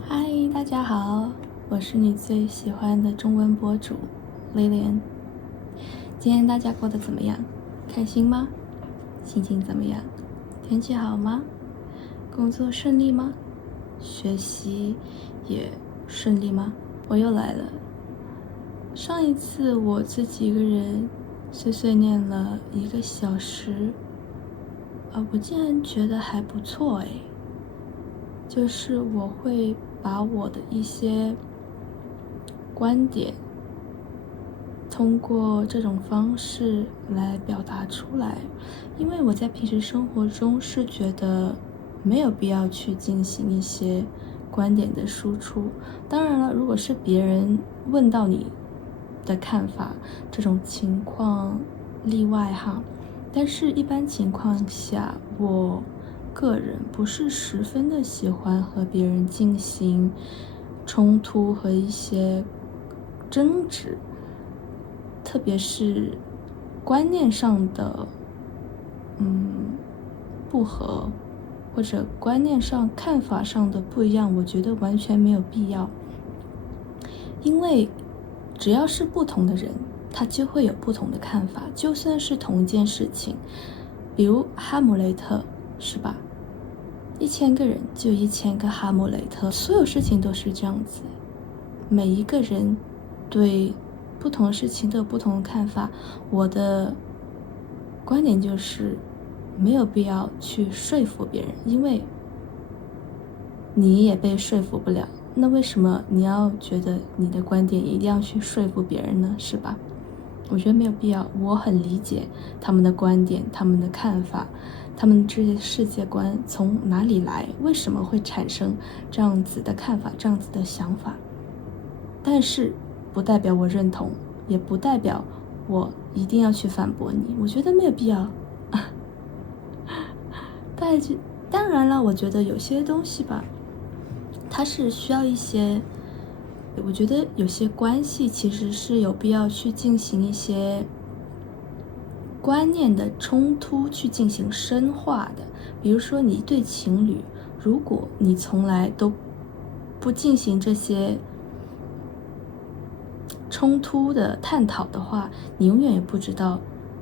嗨，大家好，我是你最喜欢的中文博主 Lilian。今天大家过得怎么样？开心吗？心情怎么样？天气好吗？工作顺利吗？学习也顺利吗？我又来了。上一次我自己一个人碎碎念了1个小时，我竟然觉得还不错诶。就是我会把我的一些观点通过这种方式来表达出来，因为我在平时生活中是觉得没有必要去进行一些观点的输出。当然了，如果是别人问到你的看法，这种情况例外哈，但是一般情况下，我个人不是十分的喜欢和别人进行冲突和一些争执，特别是观念上的不合，或者观念上看法上的不一样，我觉得完全没有必要。因为只要是不同的人，他就会有不同的看法，就算是同一件事情，比如哈姆雷特，是吧？1000个人就1000个哈姆雷特，所有事情都是这样子。每一个人对不同的事情都有不同的看法，我的观点就是没有必要去说服别人，因为你也被说服不了，那为什么你要觉得你的观点一定要去说服别人呢？是吧？我觉得没有必要。我很理解他们的观点，他们的看法，他们这些世界观从哪里来，为什么会产生这样子的看法，这样子的想法，但是不代表我认同，也不代表我一定要去反驳你，我觉得没有必要。当然了，我觉得有些东西吧，它是需要一些，我觉得有些关系其实是有必要去进行一些观念的冲突，去进行深化的。比如说你一对情侣，如果你从来都不进行这些冲突的探讨的话，你永远也不知道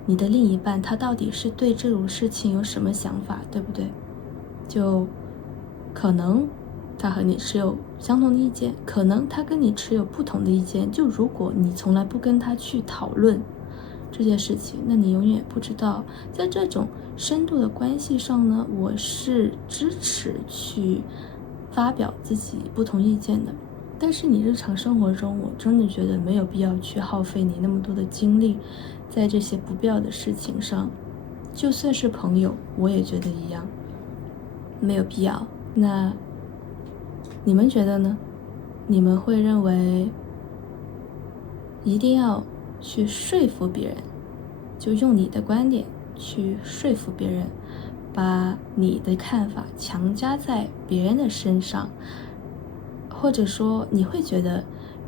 你的另一半他到底是对这种事情有什么想法，对不对？就可能他和你持有相同的意见，可能他跟你持有不同的意见。就如果你从来不跟他去讨论这件事情，那你永远不知道。在这种深度的关系上呢，我是支持去发表自己不同意见的。但是你日常生活中，我真的觉得没有必要去耗费你那么多的精力在这些不必要的事情上。就算是朋友，我也觉得一样，没有必要。那你们觉得呢？你们会认为一定要去说服别人，就用你的观点去说服别人，把你的看法强加在别人的身上，或者说你会觉得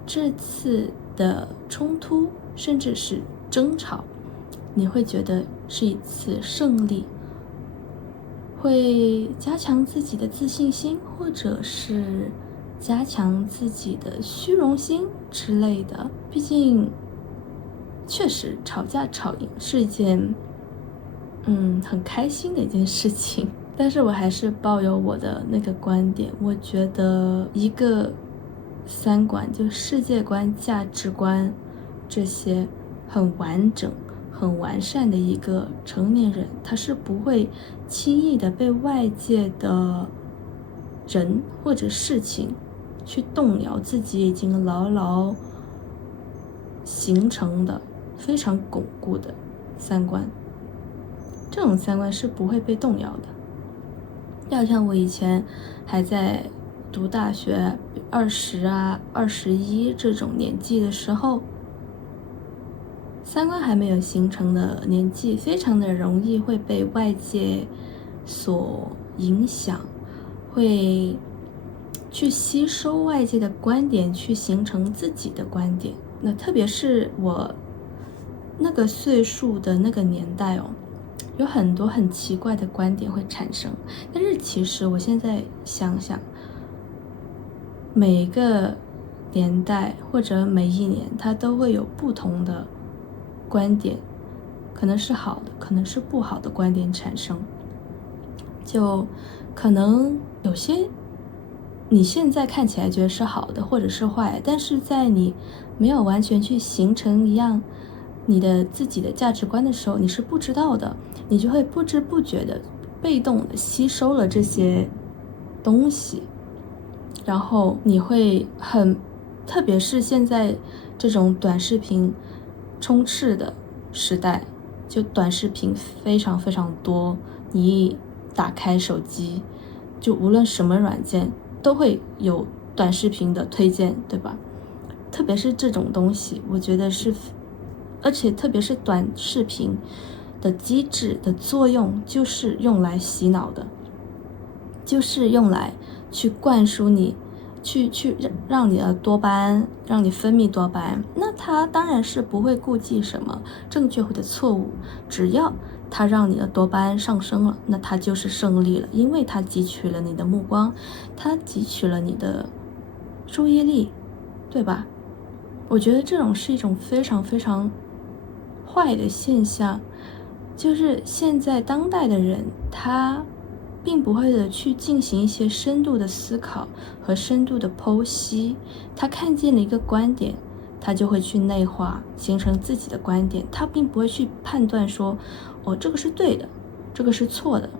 这次的冲突甚至是争吵，你会觉得是一次胜利，会加强自己的自信心，或者是加强自己的虚荣心之类的。毕竟确实吵架吵赢是一件很开心的一件事情，但是我还是抱有我的那个观点。我觉得一个三观，就世界观、价值观这些很完整很完善的一个成年人，他是不会轻易的被外界的人或者事情去动摇自己已经牢牢形成的非常巩固的三观。这种三观是不会被动摇的。要像我以前还在读大学20、21这种年纪的时候，三观还没有形成的年纪，非常的容易会被外界所影响，会去吸收外界的观点，去形成自己的观点。那特别是我那个岁数的那个年代有很多很奇怪的观点会产生。但是其实我现在想想，每一个年代或者每一年，它都会有不同的观点，可能是好的，可能是不好的观点产生。就可能有些你现在看起来觉得是好的或者是坏，但是在你没有完全去形成一样你的自己的价值观的时候，你是不知道的，你就会不知不觉的被动的吸收了这些东西，然后你会特别是现在这种短视频充斥的时代，就短视频非常非常多，你一打开手机，就无论什么软件都会有短视频的推荐，对吧？特别是这种东西，我觉得是，而且特别是短视频的机制的作用，就是用来洗脑的，就是用来去灌输你，去让你的多巴胺，让你分泌多巴胺。那它当然是不会顾忌什么正确或者错误，只要它让你的多巴胺上升了，那它就是胜利了，因为它汲取了你的目光，它汲取了你的注意力，对吧？我觉得这种是一种非常非常坏的现象，就是现在当代的人，他并不会的去进行一些深度的思考和深度的剖析，他看见了一个观点，他就会去内化，形成自己的观点，他并不会去判断说，这个是对的，这个是错的。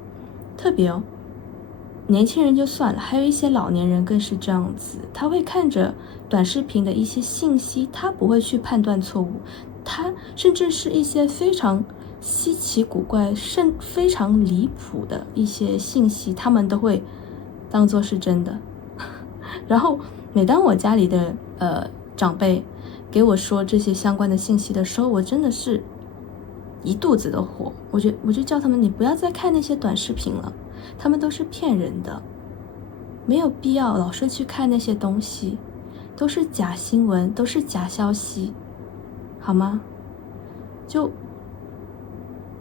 特别年轻人就算了，还有一些老年人更是这样子，他会看着短视频的一些信息，他不会去判断错误，他甚至是一些非常稀奇古怪非常离谱的一些信息，他们都会当作是真的。然后每当我家里的长辈给我说这些相关的信息的时候，我真的是一肚子的火，我就叫他们，你不要再看那些短视频了，他们都是骗人的，没有必要老是去看那些东西，都是假新闻，都是假消息，好吗？就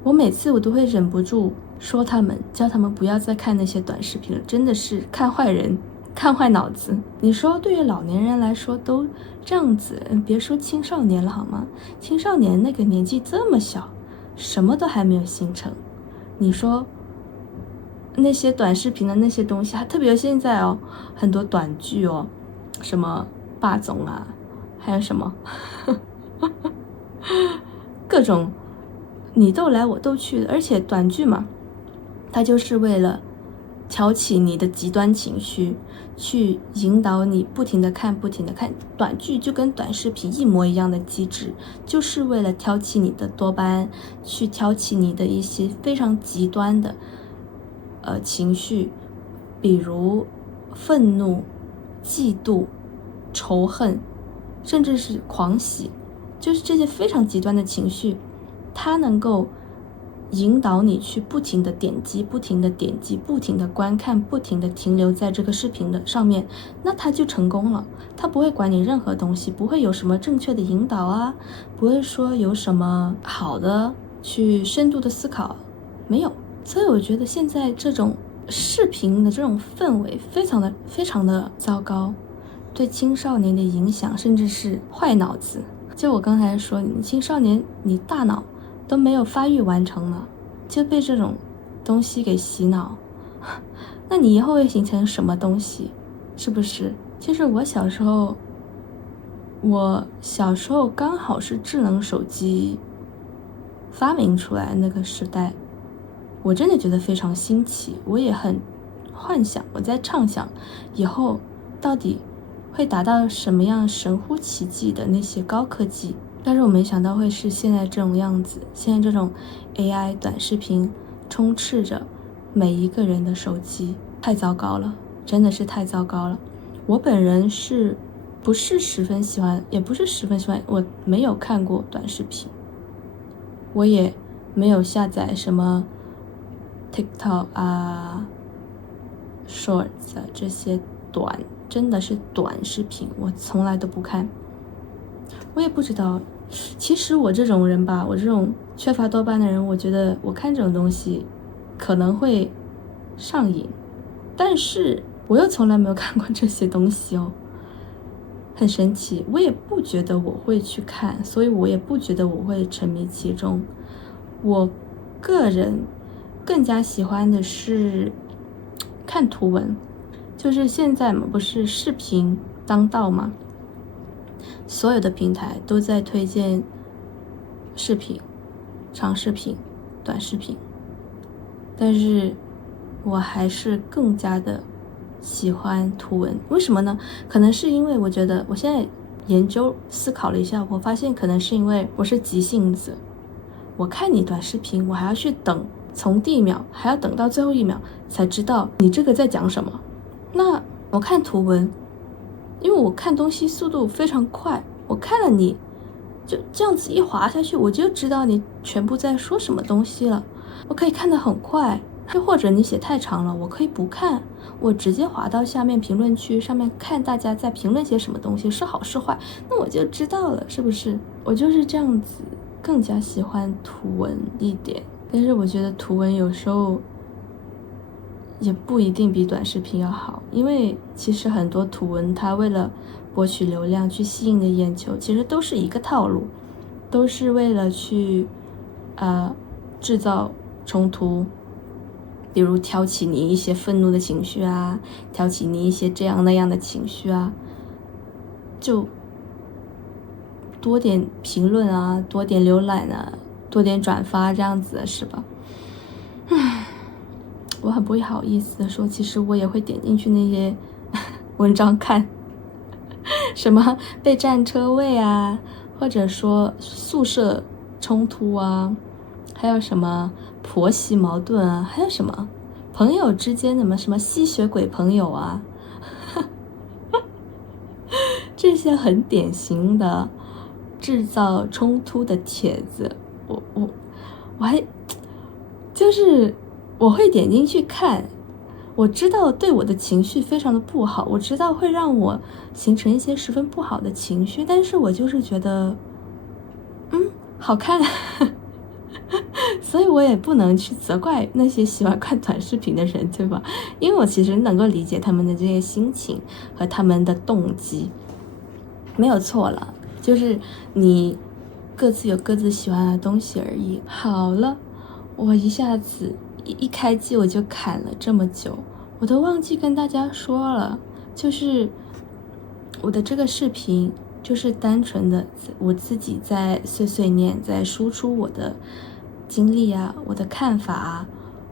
我每次我都会忍不住说他们，叫他们不要再看那些短视频了，真的是看坏人，看坏脑子。你说对于老年人来说都这样子，别说青少年了好吗？青少年那个年纪这么小，什么都还没有形成，你说那些短视频的那些东西，还特别现在很多短剧什么霸总啊，还有什么各种你斗来我斗去的，而且短剧嘛，它就是为了挑起你的极端情绪，去引导你不停的看，不停的看。短剧就跟短视频一模一样的机制，就是为了挑起你的多巴胺，去挑起你的一些非常极端的情绪，比如愤怒、嫉妒、仇恨，甚至是狂喜，就是这些非常极端的情绪，它能够引导你去不停的点击，不停的点击，不停的观看，不停的停留在这个视频的上面，那它就成功了。它不会管你任何东西，不会有什么正确的引导啊，不会说有什么好的去深度的思考，没有。所以我觉得现在这种视频的这种氛围非常的糟糕，对青少年的影响甚至是坏脑子。就我刚才说，你青少年你大脑都没有发育完成了，就被这种东西给洗脑，那你以后会形成什么东西？是不是？其实我小时候刚好是智能手机发明出来那个时代，我真的觉得非常新奇，我也很幻想，我在畅想以后到底会达到什么样神乎其技的那些高科技，但是我没想到会是现在这种样子。现在这种 AI 短视频充斥着每一个人的手机，太糟糕了，真的是太糟糕了。我本人不是十分喜欢，也不是十分喜欢，我没有看过短视频，我也没有下载什么 TikTok 啊 Shorts 啊这些真的是短视频，我从来都不看。我也不知道，其实我这种人吧，我这种缺乏多巴胺的人，我觉得我看这种东西可能会上瘾，但是我又从来没有看过这些东西哦，很神奇。我也不觉得我会去看，所以我也不觉得我会沉迷其中。我个人更加喜欢的是看图文，就是现在嘛，不是视频当道嘛，所有的平台都在推荐视频、长视频、短视频，但是我还是更加的喜欢图文。为什么呢？可能是因为我觉得我现在研究思考了一下，我发现可能是因为我是急性子，我看你短视频，我还要去等，从第一秒还要等到最后一秒才知道你这个在讲什么。那我看图文，因为我看东西速度非常快，我看了你就这样子一滑下去，我就知道你全部在说什么东西了，我可以看得很快。又或者你写太长了，我可以不看，我直接滑到下面评论区上面看大家在评论些什么东西，是好是坏，那我就知道了，是不是？我就是这样子更加喜欢图文一点。但是我觉得图文有时候也不一定比短视频要好，因为其实很多图文它为了博取流量去吸引你的眼球，其实都是一个套路，都是为了去制造冲突，比如挑起你一些愤怒的情绪啊，挑起你一些这样那样的情绪啊，就多点评论啊，多点浏览啊，多点转发这样子，是吧？我很不好意思的说，其实我也会点进去那些文章看，什么被占车位啊，或者说宿舍冲突啊，还有什么婆媳矛盾啊，还有什么朋友之间的什么吸血鬼朋友啊，这些很典型的制造冲突的帖子，我还就是我会点进去看，我知道对我的情绪非常的不好，我知道会让我形成一些十分不好的情绪，但是我就是觉得好看所以我也不能去责怪那些喜欢看短视频的人，对吧？因为我其实能够理解他们的这些心情和他们的动机，没有错了，就是你各自有各自喜欢的东西而已。好了，我一下子一开机我就砍了这么久，我都忘记跟大家说了，就是我的这个视频就是单纯的我自己在碎碎念，在输出我的经历啊，我的看法啊，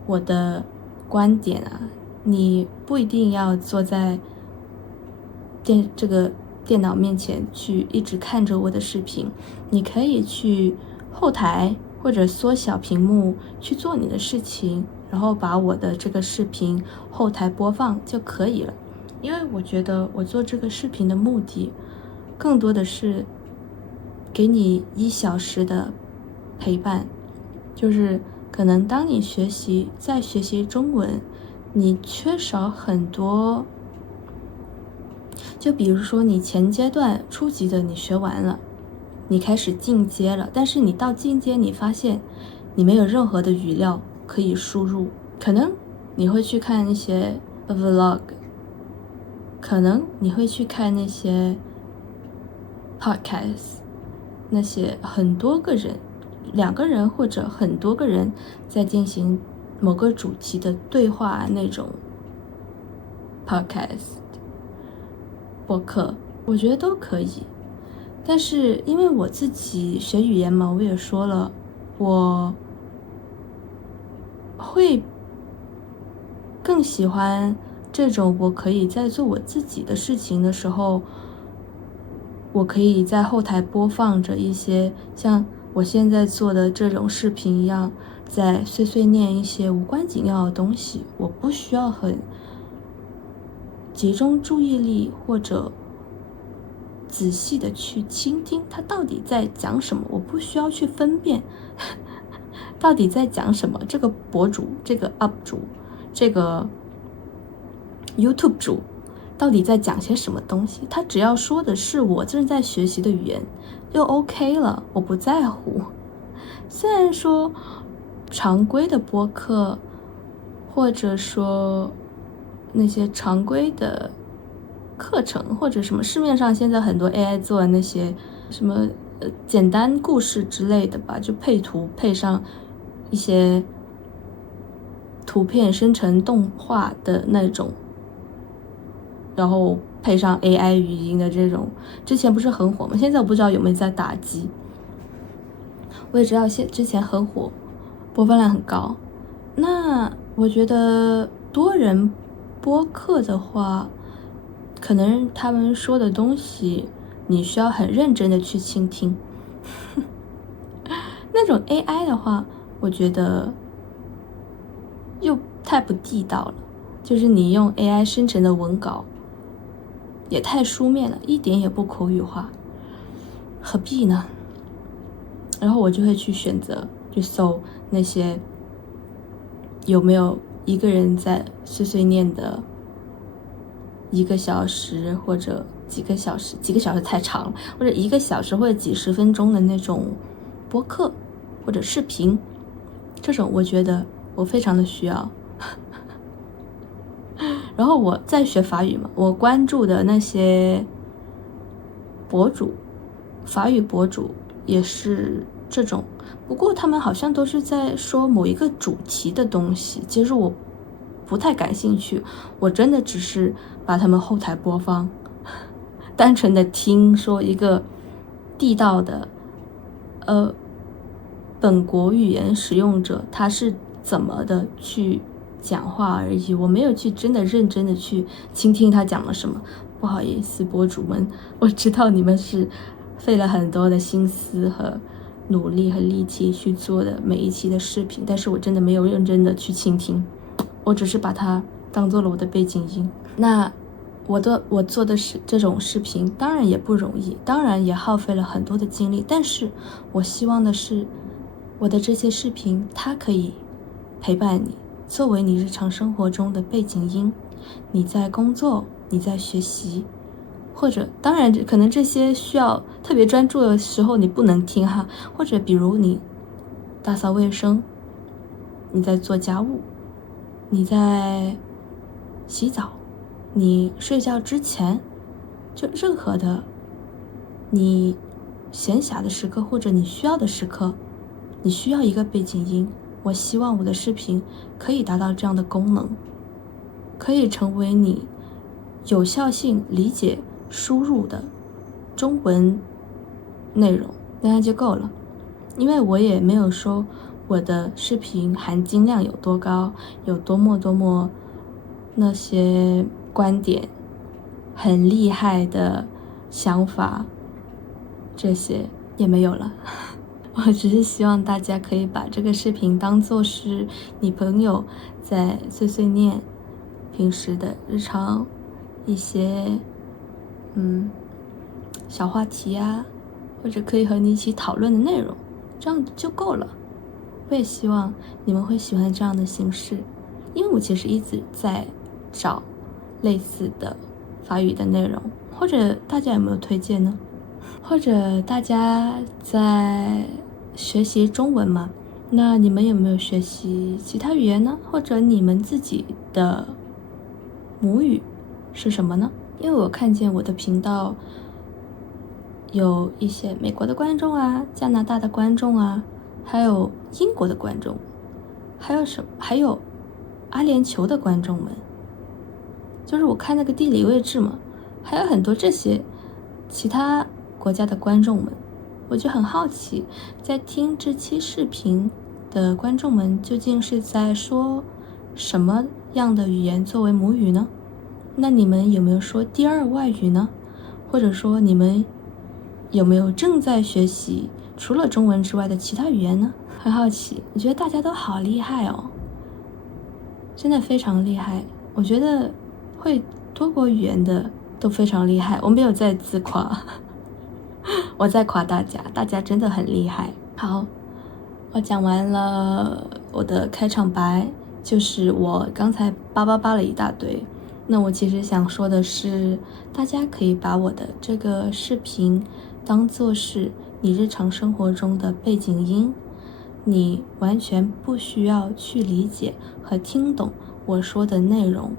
我的观点啊。你不一定要坐在这个电脑面前去一直看着我的视频，你可以去后台或者缩小屏幕去做你的事情，然后把我的这个视频后台播放就可以了。因为我觉得我做这个视频的目的更多的是给你1小时的陪伴，就是可能当你在学习中文，你缺少很多，就比如说你前阶段初级的你学完了，你开始进阶了，但是你到进阶你发现你没有任何的语料可以输入，可能你会去看一些 vlog， 可能你会去看那些 podcast， 那些很多个人2个人或者很多个人在进行某个主题的对话那种 podcast 播客，我觉得都可以。但是因为我自己学语言嘛，我也说了，我会更喜欢这种我可以在做我自己的事情的时候，我可以在后台播放着一些像我现在做的这种视频一样，在碎碎念一些无关紧要的东西，我不需要很集中注意力或者仔细的去倾听他到底在讲什么，我不需要去分辨到底在讲什么，这个博主，这个 UP 主，这个 YouTube 主到底在讲些什么东西，他只要说的是我正在学习的语言就 OK 了，我不在乎。虽然说常规的播客或者说那些常规的课程，或者什么市面上现在很多 AI 做的那些什么简单故事之类的吧，就配图配上一些图片生成动画的那种，然后配上 AI 语音的这种，之前不是很火吗？现在我不知道有没有在打击。我也知道之前很火，播放量很高。那我觉得多人播客的话，可能他们说的东西你需要很认真的去倾听。那种 AI 的话，我觉得又太不地道了，就是你用 AI 生成的文稿也太书面了，一点也不口语化，何必呢？然后我就会去选择去搜那些有没有一个人在碎碎念的1个小时或者几个小时太长了，或者1个小时或者几十分钟的那种播客或者视频，这种我觉得我非常的需要。然后我在学法语嘛，我关注的那些博主，法语博主也是这种，不过他们好像都是在说某一个主题的东西，其实我不太感兴趣，我真的只是把他们后台播放，单纯的听说一个地道的本国语言使用者他是怎么的去讲话而已，我没有去真的认真的去倾听他讲了什么。不好意思博主们，我知道你们是费了很多的心思和努力和力气去做的每一期的视频，但是我真的没有认真的去倾听，我只是把它当做了我的背景音。那我做的是这种视频当然也不容易，当然也耗费了很多的精力，但是我希望的是我的这些视频它可以陪伴你，作为你日常生活中的背景音，你在工作，你在学习，或者当然可能这些需要特别专注的时候你不能听哈，或者比如你打扫卫生，你在做家务，你在洗澡，你睡觉之前，就任何的你闲暇的时刻或者你需要的时刻，你需要一个背景音，我希望我的视频可以达到这样的功能，可以成为你有效性理解输入的中文内容，那样就够了。因为我也没有说我的视频含金量有多高，有多么那些观点很厉害的想法，这些也没有了。我只是希望大家可以把这个视频当作是你朋友在碎碎念平时的日常一些小话题啊，或者可以和你一起讨论的内容，这样就够了。我也希望你们会喜欢这样的形式，因为我其实一直在找类似的法语的内容，或者大家有没有推荐呢？或者大家在学习中文嘛，那你们有没有学习其他语言呢？或者你们自己的母语是什么呢？因为我看见我的频道有一些美国的观众啊，加拿大的观众啊，还有英国的观众，还有阿联酋的观众们，就是我看那个地理位置嘛，还有很多这些其他国家的观众们，我就很好奇，在听这期视频的观众们究竟是在说什么样的语言作为母语呢？那你们有没有说第二外语呢？或者说你们有没有正在学习除了中文之外的其他语言呢？很好奇，我觉得大家都好厉害哦，真的非常厉害。我觉得会多国语言的都非常厉害，我没有在自夸，我在夸大家，大家真的很厉害。好，我讲完了我的开场白，就是我刚才叭了一大堆。那我其实想说的是，大家可以把我的这个视频当作是你日常生活中的背景音，你完全不需要去理解和听懂我说的内容，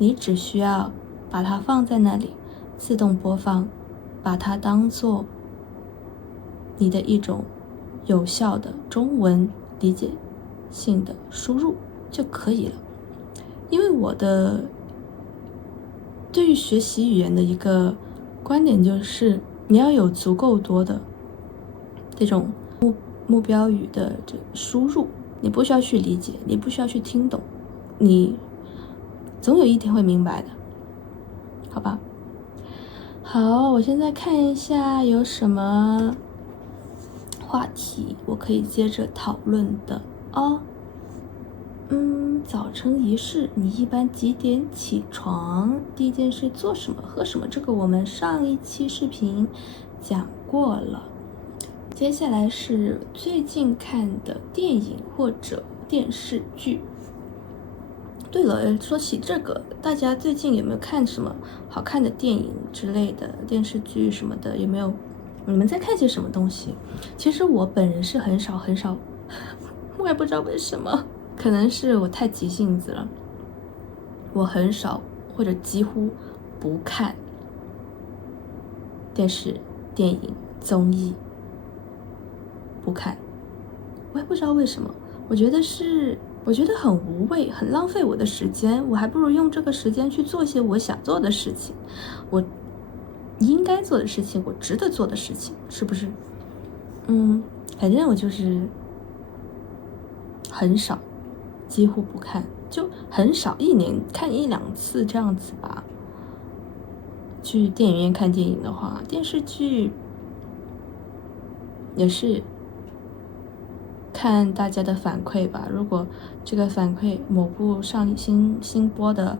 你只需要把它放在那里，自动播放，把它当做你的一种有效的中文理解性的输入就可以了。因为我的对于学习语言的一个观点就是，你要有足够多的这种目标语的输入，你不需要去理解，你不需要去听懂，你总有一天会明白的，好吧？好，我现在看一下有什么话题我可以接着讨论的哦。早晨仪式，你一般几点起床？第一件事做什么？喝什么？这个我们上一期视频讲过了。接下来是最近看的电影或者电视剧。对了，说起这个，大家最近有没有看什么好看的电影之类的电视剧什么的？有没有？你们在看些什么东西？其实我本人是很少，我也不知道为什么，可能是我太急性子了，我很少或者几乎不看电视、电影、综艺，不看，我也不知道为什么，我觉得很无谓，很浪费我的时间，我还不如用这个时间去做些我想做的事情，我应该做的事情，我值得做的事情，是不是？反正我就是很少，几乎不看，就很少，一年看1-2次这样子吧。去电影院看电影的话，电视剧也是看大家的反馈吧。如果这个反馈某部上新播的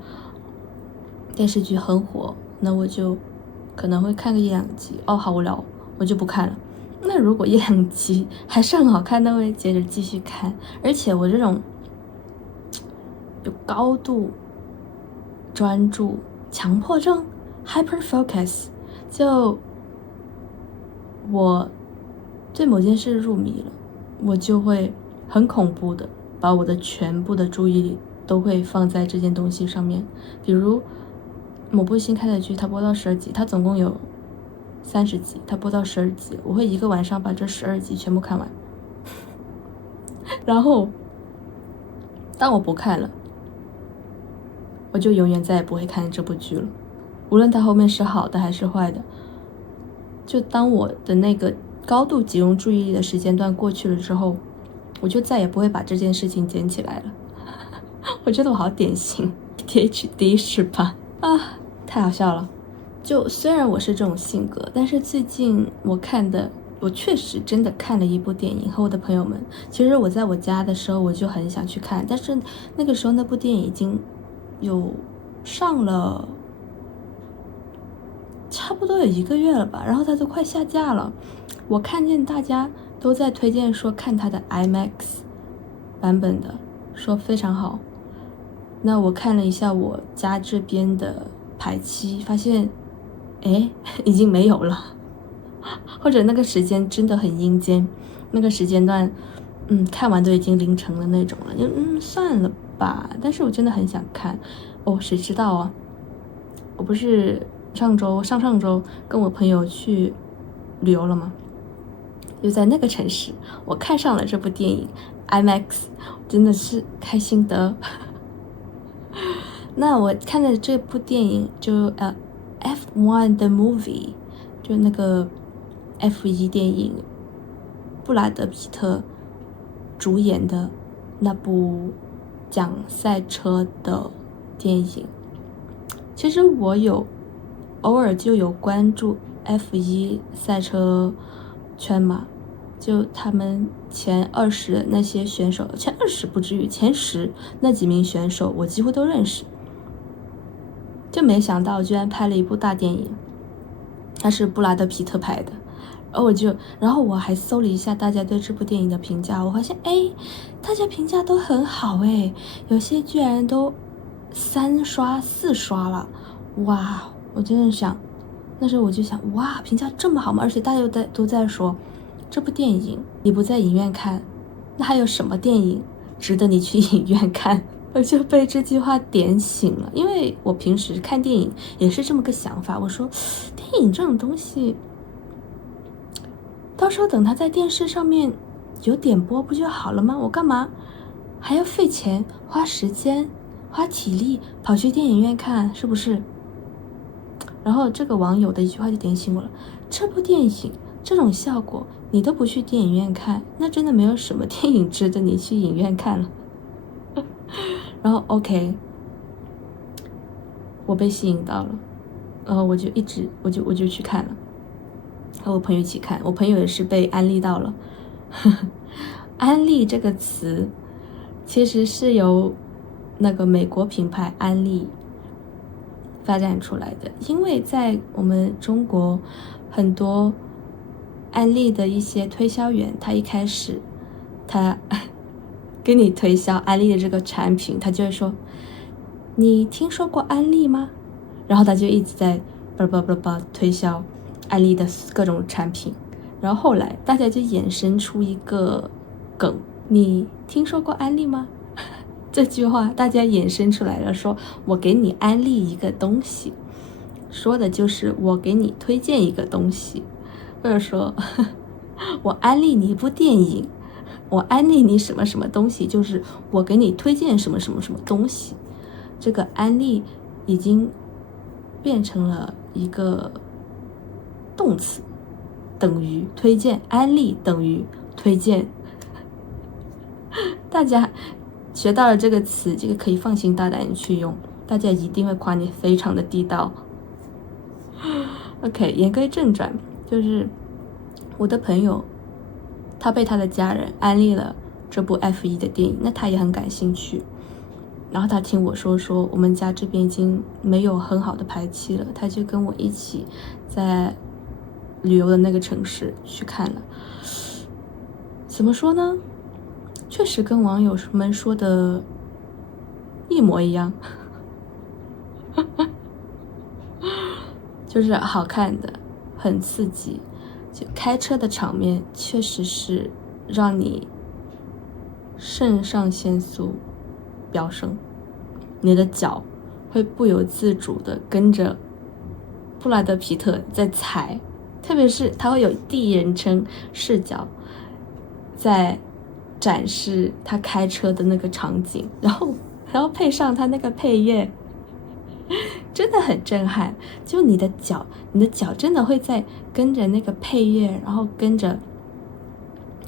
电视剧很火，那我就可能会看个1-2集，好无聊，我就不看了。那如果1-2集还是很好看，那会接着继续看。而且我这种有高度专注强迫症 hyperfocus， 就我对某件事入迷了，我就会很恐怖的把我的全部的注意力都会放在这件东西上面。比如某部新开的剧，它播到12集，它总共有30集，它播到12集，我会一个晚上把这12集全部看完。然后当我不看了，我就永远再也不会看这部剧了，无论它后面是好的还是坏的。就当我的那个高度集中注意力的时间段过去了之后，我就再也不会把这件事情捡起来了。我觉得我好典型 ADHD 是吧？太好笑了。就虽然我是这种性格，但是最近我确实真的看了一部电影，和我的朋友们。其实我在我家的时候我就很想去看，但是那个时候那部电影已经有上了差不多有1个月了吧，然后它都快下架了。我看见大家都在推荐说看它的 IMAX 版本的，说非常好。那我看了一下我家这边的排期，发现已经没有了，或者那个时间真的很阴间，那个时间段看完都已经凌晨的那种了，就算了吧。但是我真的很想看谁知道啊，我不是上上周跟我朋友去旅游了吗？就在那个城市我看上了这部电影 IMAX， 真的是开心的。那我看的这部电影就F1 the movie， 就那个 F1 电影，布拉德皮特主演的那部讲赛车的电影。其实我偶尔就有关注 F1 赛车圈嘛，就他们前20那些选手，前20不至于，前10那几名选手我几乎都认识。就没想到居然拍了一部大电影，它是布拉德皮特拍的。然后我还搜了一下大家对这部电影的评价，我发现大家评价都很好有些居然都3刷4刷了。哇，我真的想，那时候我就想，哇，评价这么好吗？而且大家都在说这部电影你不在影院看，那还有什么电影值得你去影院看？我就被这句话点醒了，因为我平时看电影也是这么个想法。我说，电影这种东西，到时候等它在电视上面有点播不就好了吗？我干嘛还要费钱、花时间、花体力跑去电影院看，是不是？然后这个网友的一句话就点醒我了：这部电影这种效果你都不去电影院看，那真的没有什么电影值得你去影院看了。然后 OK， 我被吸引到了，然后我就去看了，和我朋友一起看，我朋友也是被安利到了。安利这个词其实是由那个美国品牌安利发展出来的，因为在我们中国很多安利的一些推销员，他一开始他给你推销安利的这个产品，他就会说，你听说过安利吗？然后他就一直在推销安利的各种产品，然后后来大家就衍生出一个梗，你听说过安利吗？这句话大家衍生出来了，说我给你安利一个东西，说的就是我给你推荐一个东西，或者说我安利你一部电影，我安利你什么什么东西，就是我给你推荐什么什么什么东西。这个安利已经变成了一个动词，等于推荐，安利等于推荐。大家学到了这个词，这个可以放心大胆去用，大家一定会夸你非常的地道。OK， 言归正传，就是我的朋友，他被他的家人安利了这部 F1 的电影，那他也很感兴趣。然后他听我说我们家这边已经没有很好的排期了，他就跟我一起在旅游的那个城市去看了。怎么说呢？确实跟网友们说的一模一样，就是好看的，很刺激，就开车的场面确实是让你肾上腺素飙升，你的脚会不由自主的跟着布拉德皮特在踩，特别是他会有第一人称视角在展示他开车的那个场景，然后配上他那个配乐，真的很震撼。就你的脚真的会在跟着那个配乐，然后跟着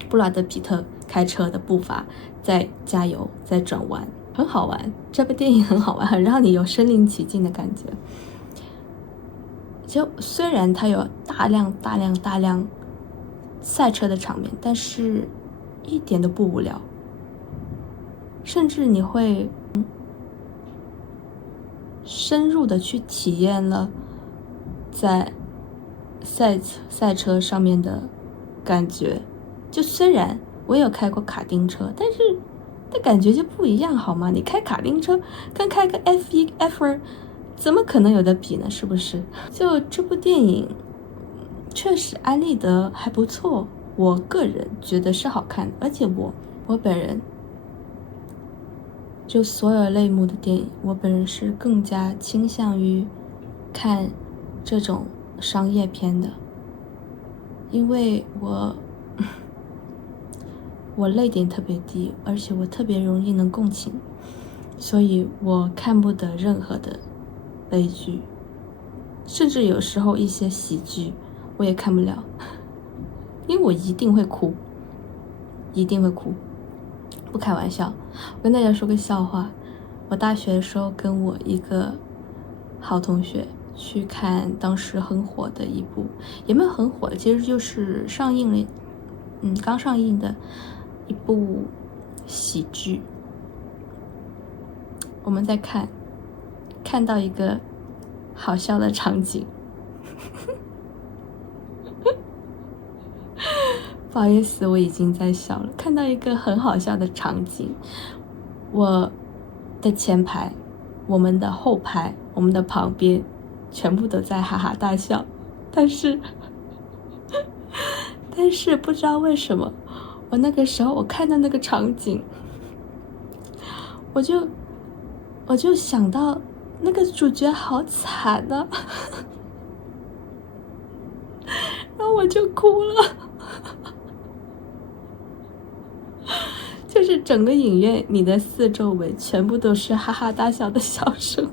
布拉德皮特开车的步伐在加油，在转弯，很好玩。这部电影很好玩，很让你有身临其境的感觉。就虽然它有大量赛车的场面，但是一点都不无聊，甚至你会深入的去体验了在赛车上面的感觉。就虽然我有开过卡丁车，但是那感觉就不一样，好吗？你开卡丁车跟开个 F1 F2怎么可能有的比呢？是不是？就这部电影确实安利得还不错，我个人觉得是好看的，而且我本人就所有类目的电影，我本人是更加倾向于看这种商业片的，因为我泪点特别低，而且我特别容易能共情，所以我看不得任何的悲剧，甚至有时候一些喜剧我也看不了，因为我一定会哭，不开玩笑。我跟大家说个笑话，我大学的时候跟我一个好同学去看当时很火的一部，也没有很火，其实就是刚上映的一部喜剧。我们在看到一个好笑的场景，不好意思，我已经在笑了。看到一个很好笑的场景，我的前排、我们的后排、我们的旁边，全部都在哈哈大笑。但是不知道为什么，我那个时候我看到那个场景，我就我就想到那个主角好惨啊，然后我就哭了。就是整个影院，你的四周围全部都是哈哈大笑的笑声，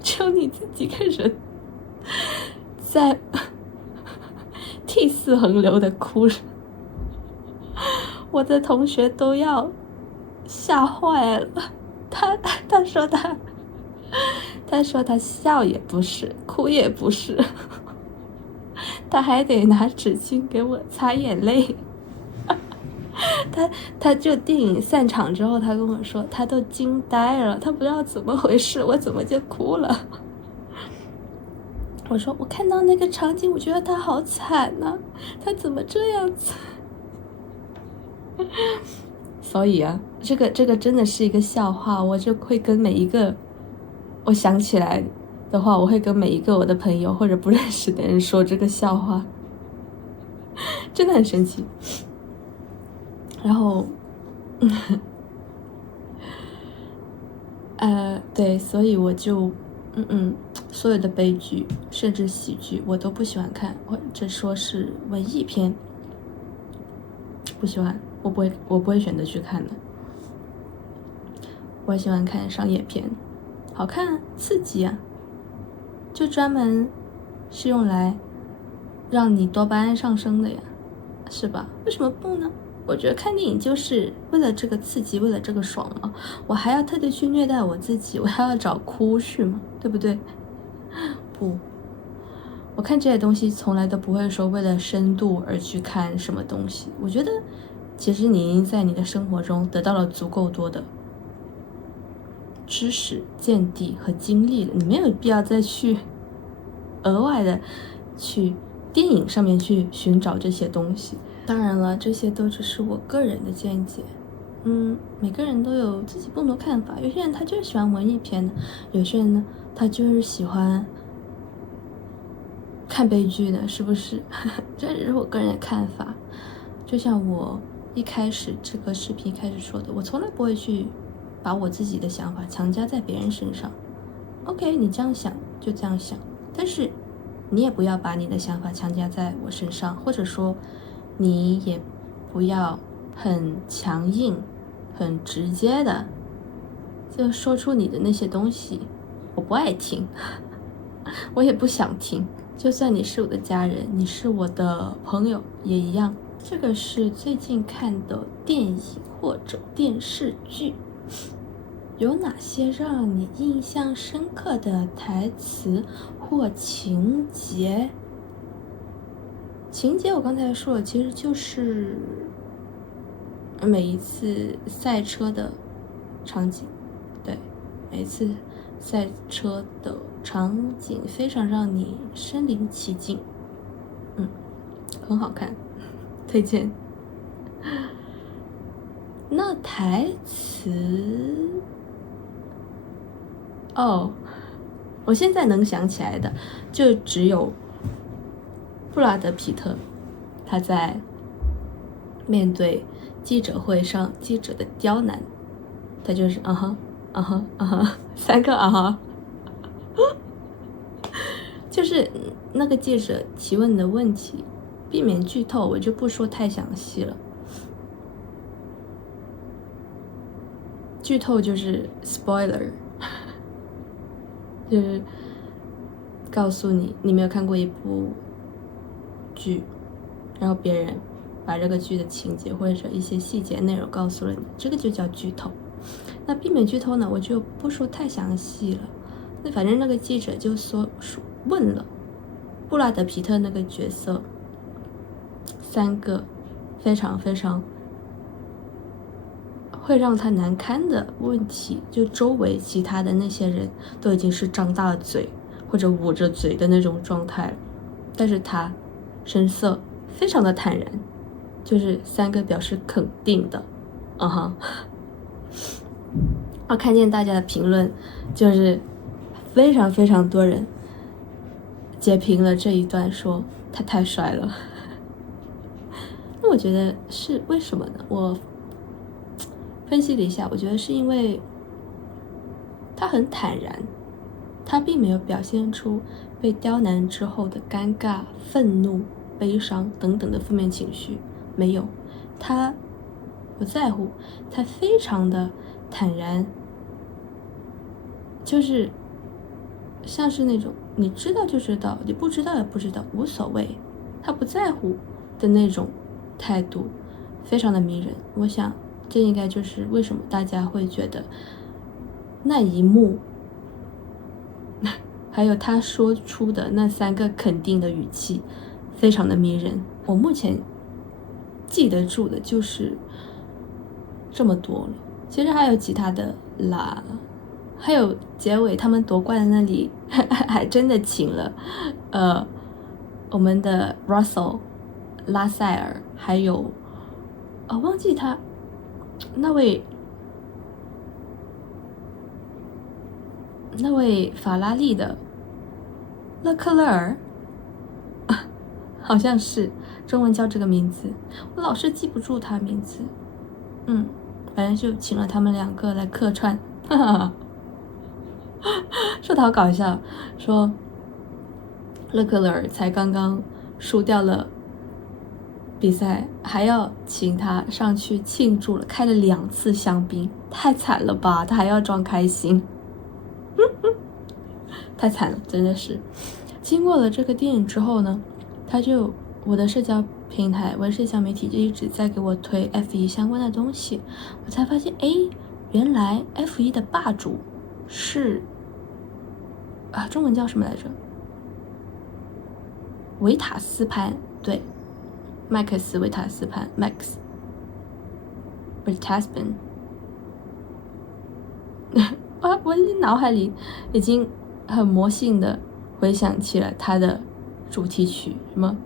只有你自己一个人在涕泗横流的哭着，我的同学都要吓坏了。他说他笑也不是，哭也不是，他还得拿纸巾给我擦眼泪。他就电影散场之后，他跟我说他都惊呆了，他不知道怎么回事，我怎么就哭了。我说我看到那个场景，我觉得他好惨啊，他怎么这样子？所以啊，这个真的是一个笑话，我就会跟每一个我想起来的话，我会跟每一个我的朋友或者不认识的人说这个笑话，真的很神奇。然后对，所以我就所有的悲剧甚至喜剧我都不喜欢看，或者说是文艺片不喜欢，我不会选择去看的。我喜欢看商业片，好看刺激啊，就专门是用来让你多巴胺上升的呀，是吧？为什么不呢？我觉得看电影就是为了这个刺激，为了这个爽嘛，我还要特地去虐待我自己，我还要找哭去嘛，对不对？不，我看这些东西从来都不会说为了深度而去看什么东西。我觉得其实你已经在你的生活中得到了足够多的知识、见地和经历了，你没有必要再去额外的去电影上面去寻找这些东西。当然了，这些都只是我个人的见解，每个人都有自己不同的看法。有些人他就是喜欢文艺片的，有些人呢他就是喜欢看悲剧的，是不是？这只是我个人的看法。就像我一开始这个视频开始说的，我从来不会去把我自己的想法强加在别人身上。OK， 你这样想就这样想，但是你也不要把你的想法强加在我身上，或者说你也不要很强硬、很直接的就说出你的那些东西，我不爱听，我也不想听。就算你是我的家人，你是我的朋友也一样。这个是最近看的电影或者电视剧，有哪些让你印象深刻的台词或情节？情节我刚才说了，其实就是每一次赛车的场景，对，每一次赛车的场景非常让你身临其境，很好看，推荐。那台词我现在能想起来的就只有布拉德皮特，他在面对记者会上记者的刁难，他就是三个就是那个记者提问的问题，避免剧透，我就不说太详细了。剧透就是 spoiler， 就是告诉你没有看过一部剧，然后别人把这个剧的情节或者一些细节内容告诉了你，这个就叫剧透。那避免剧透呢，我就不说太详细了。那反正那个记者就问了布拉德皮特那个角色3个非常非常会让他难堪的问题，就周围其他的那些人都已经是张大了嘴或者捂着嘴的那种状态了，但是他神色非常的坦然，就是3个表示肯定的，我看见大家的评论，就是非常非常多人截屏了这一段，说他太帅了。那我觉得是为什么呢？我分析了一下，我觉得是因为他很坦然，他并没有表现出被刁难之后的尴尬、愤怒、悲伤等等的负面情绪，没有，他不在乎，他非常的坦然，就是像是那种你知道就知道，你不知道也不知道，无所谓，他不在乎的那种态度，非常的迷人。我想这应该就是为什么大家会觉得那一幕还有他说出的那3个肯定的语气非常的迷人。我目前记得住的就是这么多了，其实还有其他的啦，还有结尾他们夺冠的那里还真的请了我们的 Russell 拉塞尔，还有忘记他那位法拉利的勒克勒尔好像是中文叫这个名字，我老是记不住他名字。反正就请了他们2个来客串，说的好搞笑，说勒克勒尔才刚刚输掉了比赛，还要请他上去庆祝了，开了2次香槟，太惨了吧，他还要装开心，太惨了，真的是。经过了这个电影之后呢，我的社交平台，我的社交媒体就一直在给我推 F1 相关的东西，我才发现，原来 F1 的霸主是中文叫什么来着？维塔斯潘，对，麦克斯维塔斯潘 Max Verstappen 我脑海里已经很魔性的回想起了他的主题曲，什么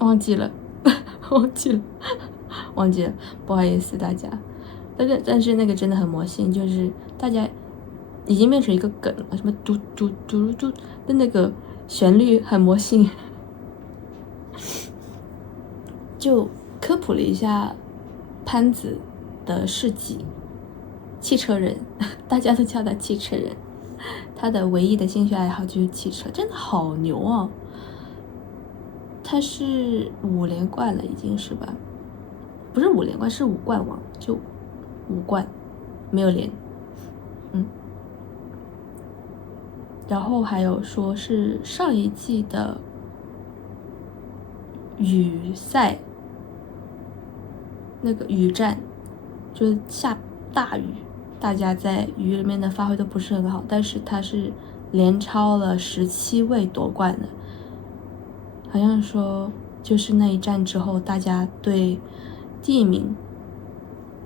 忘记了，不好意思大家。但是那个真的很魔性，就是大家已经变成一个梗了，什么嘟嘟嘟嘟的那个旋律很魔性。就科普了一下潘子的事迹，汽车人，大家都叫他汽车人。他的唯一的兴趣爱好就是汽车，真的好牛哦！他是5连冠了，已经是吧？不是5连冠，是5冠王，就5冠，没有连。然后还有说是上一季的雨赛，那个雨战，就是下大雨，大家在雨里面的发挥都不是很好，但是他是连超了17位夺冠的。好像说就是那一战之后，大家对第一名，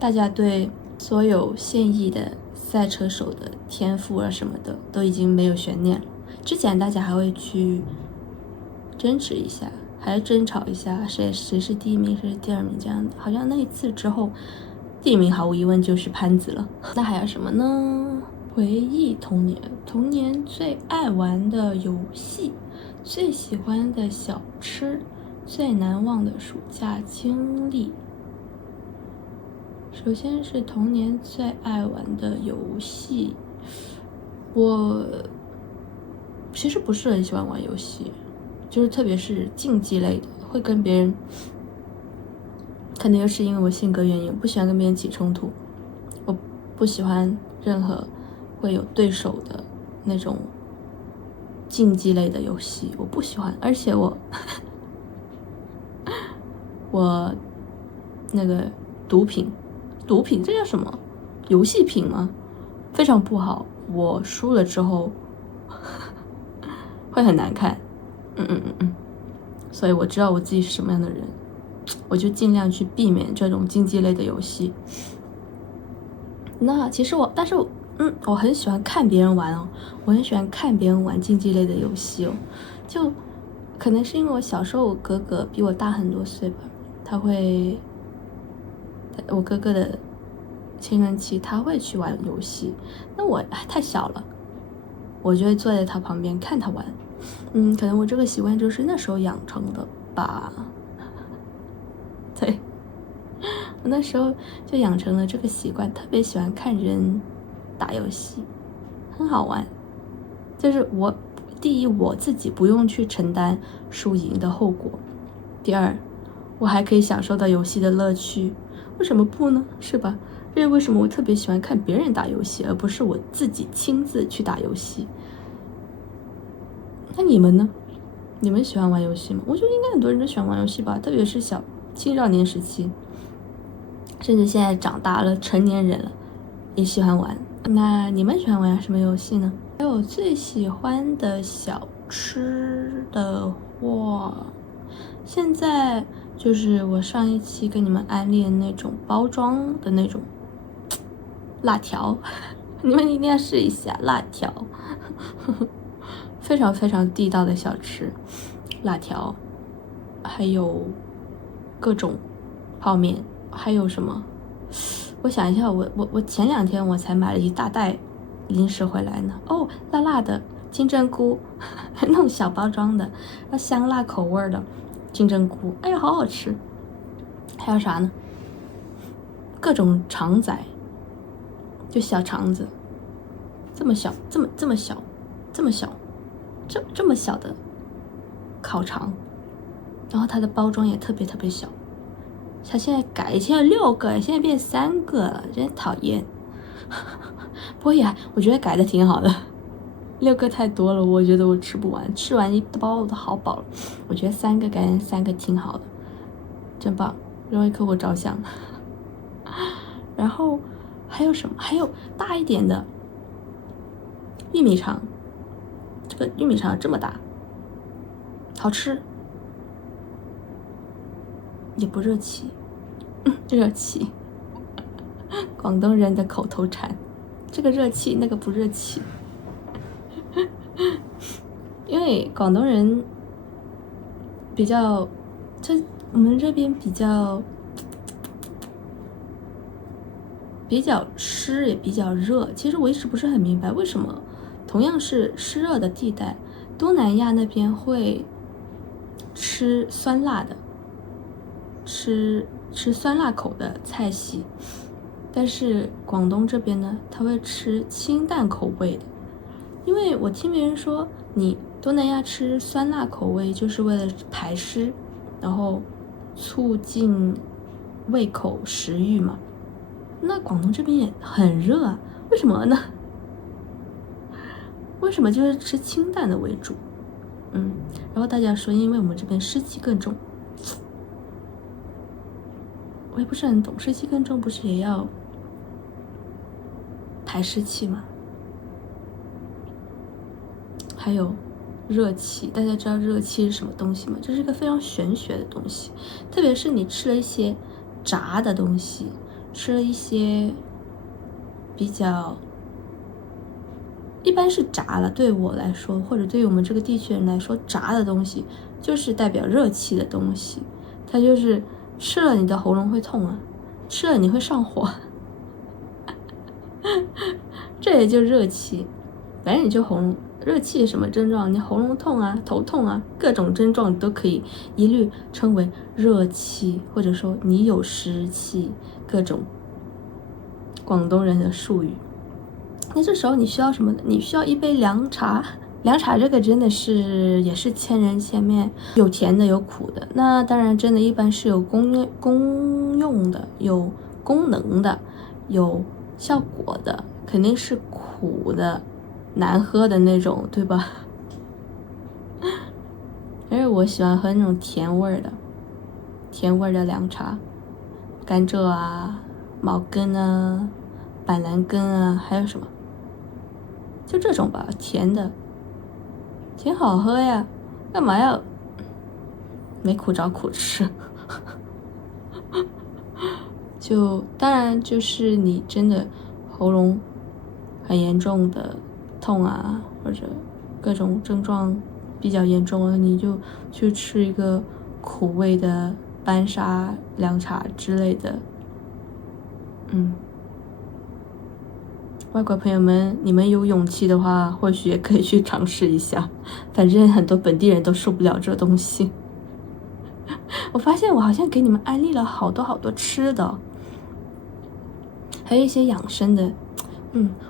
大家对所有现役的赛车手的天赋啊什么的都已经没有悬念了。之前大家还会去争执一下，还是争吵一下谁是第一名谁是第2名这样的，好像那一次之后第1名毫无疑问就是潘子了。那还有什么呢？回忆童年最爱玩的游戏，最喜欢的小吃，最难忘的暑假经历。首先是童年最爱玩的游戏，我其实不是很喜欢玩游戏，就是特别是竞技类的，会跟别人，可能又是因为我性格原因，不喜欢跟别人起冲突，我不喜欢任何会有对手的那种竞技类的游戏，我不喜欢。而且我那个毒品这叫什么？游戏品吗？非常不好，我输了之后会很难看。所以我知道我自己是什么样的人，我就尽量去避免这种竞技类的游戏。那其实但是我很喜欢看别人玩哦，我很喜欢看别人玩竞技类的游戏哦。就可能是因为我小时候我哥哥比我大很多岁吧，我哥哥的青春期他会去玩游戏，那我太小了，我就会坐在他旁边看他玩。可能我这个习惯就是那时候养成的吧。对，我那时候就养成了这个习惯，特别喜欢看人打游戏，很好玩。就是第一，我自己不用去承担输赢的后果；第二，我还可以享受到游戏的乐趣，为什么不呢？是吧？这是为什么我特别喜欢看别人打游戏，而不是我自己亲自去打游戏。那你们呢？你们喜欢玩游戏吗？我觉得应该很多人都喜欢玩游戏吧，特别是青少年时期，甚至现在长大了成年人了也喜欢玩。那你们喜欢玩什么游戏呢？还有最喜欢的小吃的话，现在就是我上一期跟你们安利的那种包装的那种辣条，你们一定要试一下辣条。非常非常地道的小吃，辣条，还有各种泡面，还有什么？我想一下，我前2天我才买了一大袋零食回来呢。哦，辣辣的金针菇，那种小包装的，要香辣口味的金针菇，哎呀，好好吃。还有啥呢？各种肠仔，就小肠子，这么小，这么小，这么小。这么小的烤肠，然后它的包装也特别特别小。它现在改，以前有6个，现在变3个了，真讨厌。不过呀，我觉得改的挺好的。6个太多了，我觉得我吃不完，吃完一包我都好饱了。我觉得3个改成3个挺好的，真棒，为客户着想。然后还有什么？还有大一点的玉米肠。这个玉米肠这么大，好吃，也不热气，热气，广东人的口头禅，这个热气，那个不热气。因为广东人比较，我们这边比较湿，也比较热。其实我一直不是很明白为什么。同样是湿热的地带，东南亚那边会吃酸辣的，吃酸辣口的菜系，但是广东这边呢，他会吃清淡口味的。因为我听别人说，你东南亚吃酸辣口味就是为了排湿，然后促进胃口食欲嘛。那广东这边也很热啊，为什么呢？为什么就是吃清淡的为主？然后大家说，因为我们这边湿气更重，我也不是很懂，湿气更重不是也要排湿气吗？还有热气，大家知道热气是什么东西吗？这是一个非常玄学的东西，特别是你吃了一些炸的东西，吃了一些比较。一般是炸了，对我来说，或者对于我们这个地区人来说，炸的东西就是代表热气的东西，它就是吃了你的喉咙会痛啊，吃了你会上火，这也就热气。反正你就喉咙热气什么症状，你喉咙痛啊、头痛啊，各种症状都可以一律称为热气，或者说你有湿气，各种广东人的术语。那这时候你需要什么呢？你需要一杯凉茶。凉茶这个真的是也是千人千面，有甜的有苦的。那当然真的一般是有功用的，有功能的，有效果的，肯定是苦的难喝的那种，对吧？因为我喜欢喝那种甜味的凉茶，甘蔗啊、毛根啊、板蓝根啊，还有什么？就这种吧，甜的，挺好喝呀。干嘛要没苦找苦吃？就当然就是你真的喉咙很严重的痛啊，或者各种症状比较严重了，你就去吃一个苦味的班沙凉茶之类的。外国朋友们，你们有勇气的话，或许也可以去尝试一下。反正很多本地人都受不了这东西。我发现我好像给你们安利了好多吃的，还有一些养生的，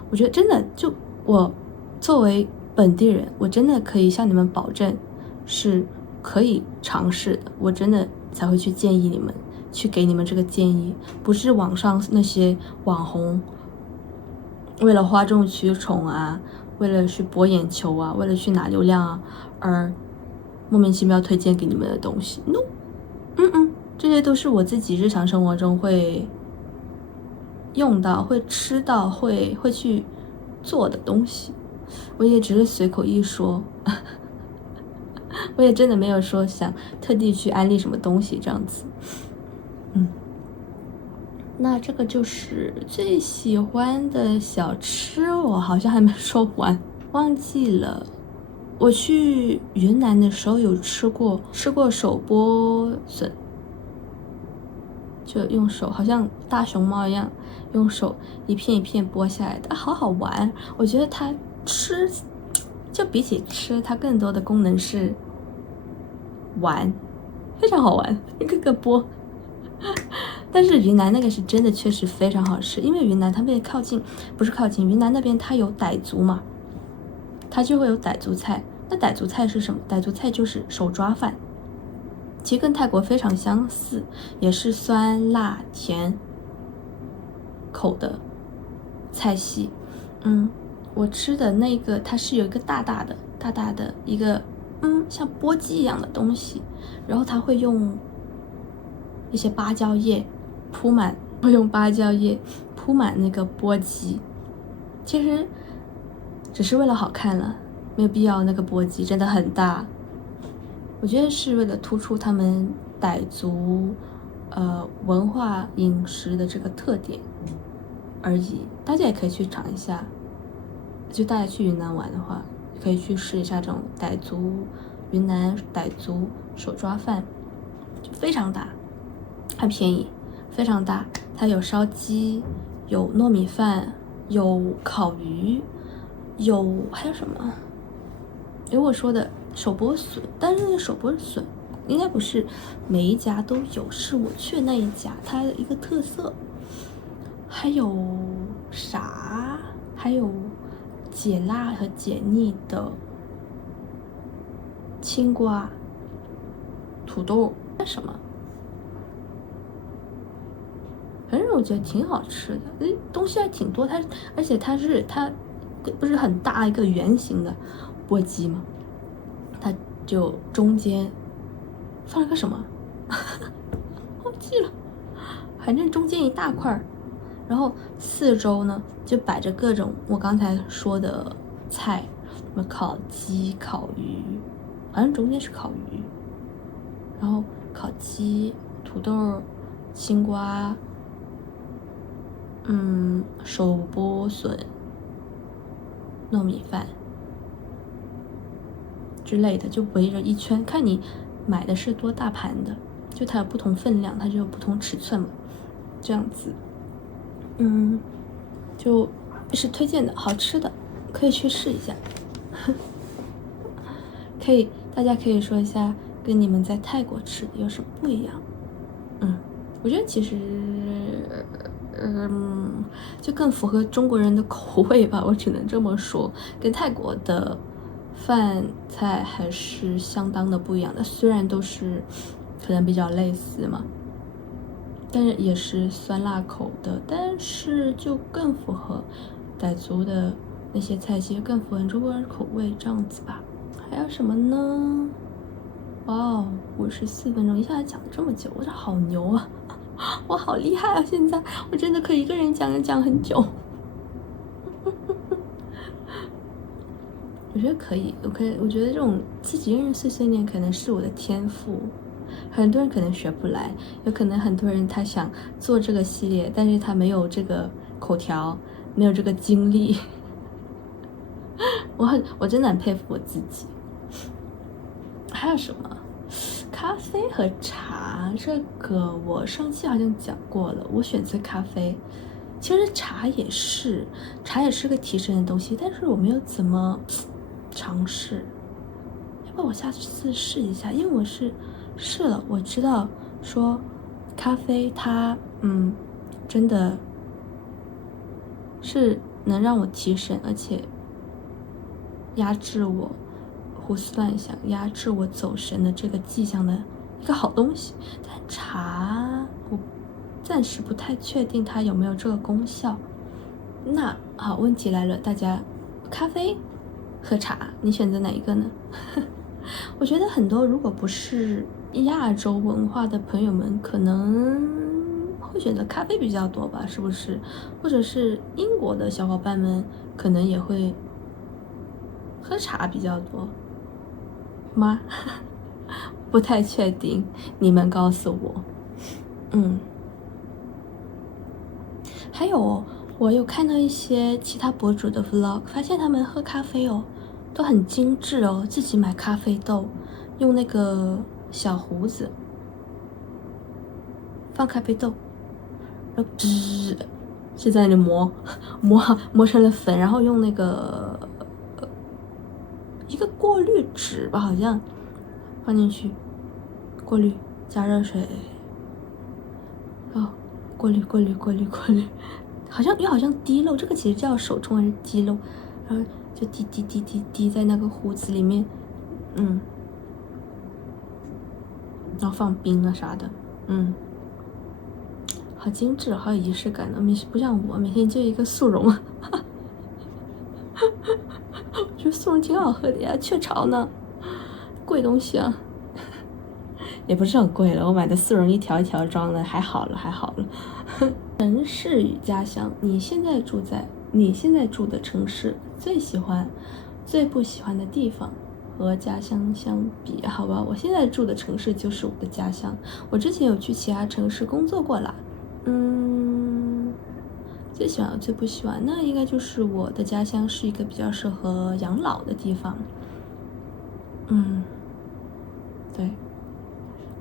我觉得真的就我作为本地人，我真的可以向你们保证是可以尝试的，我真的才会去建议你们，去给你们这个建议，不是网上那些网红为了哗众取宠啊，为了去博眼球啊，为了去拿流量啊，而莫名其妙推荐给你们的东西。 No， 这些都是我自己日常生活中会用到、会吃到、会去做的东西，我也只是随口一说我也真的没有说想特地去安利什么东西这样子。那这个就是最喜欢的小吃，我好像还没说完，忘记了。我去云南的时候有吃过手剥笋，就用手好像大熊猫一样，用手一片一片剥下来的，好好玩。我觉得它吃，就比起吃，它更多的功能是玩，非常好玩，一个个剥。但是云南那个是真的确实非常好吃，因为云南它那边不是靠近云南那边，它有傣族嘛，它就会有傣族菜。那傣族菜是什么？傣族菜就是手抓饭，其实跟泰国非常相似，也是酸辣甜口的菜系。我吃的那个它是有一个大大的一个像钵鸡一样的东西，然后它会用一些芭蕉叶铺满那个钵鸡，其实只是为了好看了，没有必要。那个钵鸡真的很大，我觉得是为了突出他们傣族文化饮食的这个特点而已。大家也可以去尝一下，就大家去云南玩的话，可以去试一下这种云南傣族手抓饭，就非常大，还便宜，非常大。它有烧鸡，有糯米饭，有烤鱼，还有什么？有我说的手剥笋，但是手剥笋应该不是每一家都有，是我去的那一家它的一个特色。还有啥？还有解辣和解腻的青瓜、土豆，那什么？反正我觉得挺好吃的，东西还挺多。而且它不是很大一个圆形的钵鸡吗？它就中间放了个什么忘记了，反正中间一大块，然后四周呢就摆着各种我刚才说的菜，什么烤鸡、烤鱼，反正中间是烤鱼，然后烤鸡、土豆、青瓜，手剥笋、糯米饭之类的，就围着一圈，看你买的是多大盘的，就它有不同分量，它就有不同尺寸嘛，这样子。就是推荐的，好吃的，可以去试一下。大家可以说一下跟你们在泰国吃的有什么不一样。我觉得其实就更符合中国人的口味吧，我只能这么说。跟泰国的饭菜还是相当的不一样的，虽然都是可能比较类似嘛，但是也是酸辣口的，但是就更符合傣族的那些菜系，更符合中国人口味这样子吧。还有什么呢？哇哦，54分钟，一下子讲了这么久，我这好牛啊！我好厉害啊！现在我真的可以一个人讲很久。我觉得可以，我觉得这种自己一个人碎碎念可能是我的天赋，很多人可能学不来，有可能很多人他想做这个系列，但是他没有这个口条，没有这个精力。我真的很佩服我自己。还有什么？咖啡和茶，这个我上期好像讲过了，我选择咖啡。其实茶也是个提神的东西，但是我没有怎么尝试，要不我下次试一下，因为我是试了，我知道说咖啡它真的是能让我提神，而且压制我胡思乱想、压制我走神的这个迹象的一个好东西。但茶我暂时不太确定它有没有这个功效。那好，问题来了，大家咖啡喝茶，你选择哪一个呢？我觉得很多如果不是亚洲文化的朋友们，可能会选择咖啡比较多吧，是不是？或者是英国的小伙伴们可能也会喝茶比较多吗？不太确定，你们告诉我。还有我有看到一些其他博主的 vlog， 发现他们喝咖啡哦，都很精致哦，自己买咖啡豆，用那个小胡子放咖啡豆，然后是在那里磨成了粉，然后用那个一个过滤纸吧，好像放进去，过滤，加热水，哦，过滤，好像滴漏，这个其实叫手冲还是滴漏，然后就滴在那个胡子里面，然后放冰啊啥的，好精致，好有仪式感的，不像我每天就一个速溶，我觉得速溶挺好喝的呀，雀巢呢，贵东西啊，也不是很贵了，我买的速溶一条一条装的，还好了。城市与家乡，你现在住的城市，最喜欢、最不喜欢的地方和家乡相比，好吧？我现在住的城市就是我的家乡，我之前有去其他城市工作过啦。最喜欢、最不喜欢，那应该就是我的家乡是一个比较适合养老的地方。对，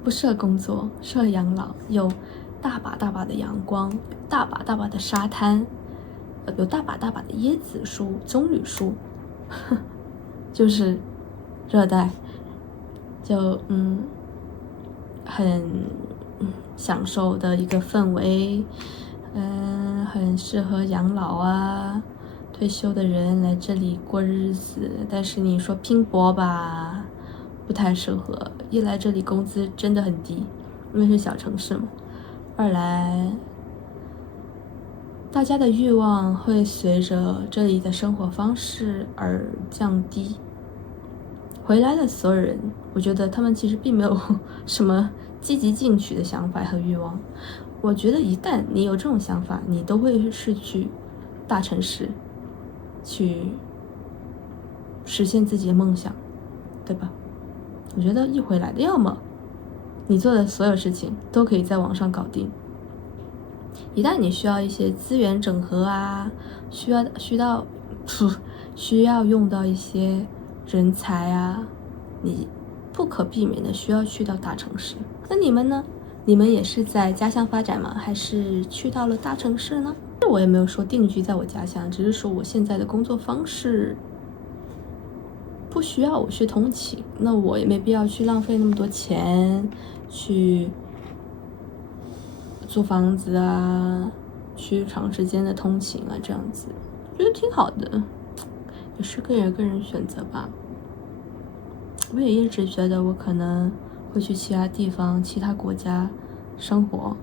不适合工作，适合养老，有大把的阳光，大把的沙滩，有大把的椰子树、棕榈树，就是热带，就很享受的一个氛围，很适合养老啊，退休的人来这里过日子。但是你说拼搏吧，不太适合。一来这里工资真的很低，因为是小城市嘛；二来大家的欲望会随着这里的生活方式而降低。回来的所有人，我觉得他们其实并没有什么积极进取的想法和欲望。我觉得一旦你有这种想法，你都会是去大城市去实现自己的梦想，对吧？我觉得一回来的，要么你做的所有事情都可以在网上搞定，一旦你需要一些资源整合啊，需要用到一些人才啊，你不可避免的需要去到大城市。那你们呢？你们也是在家乡发展吗？还是去到了大城市呢？我也没有说定居在我家乡，只是说我现在的工作方式不需要我去通勤，那我也没必要去浪费那么多钱去租房子啊，去长时间的通勤啊，这样子觉得挺好的，也是个人选择吧。我也一直觉得我可能会去其他地方、其他国家生活，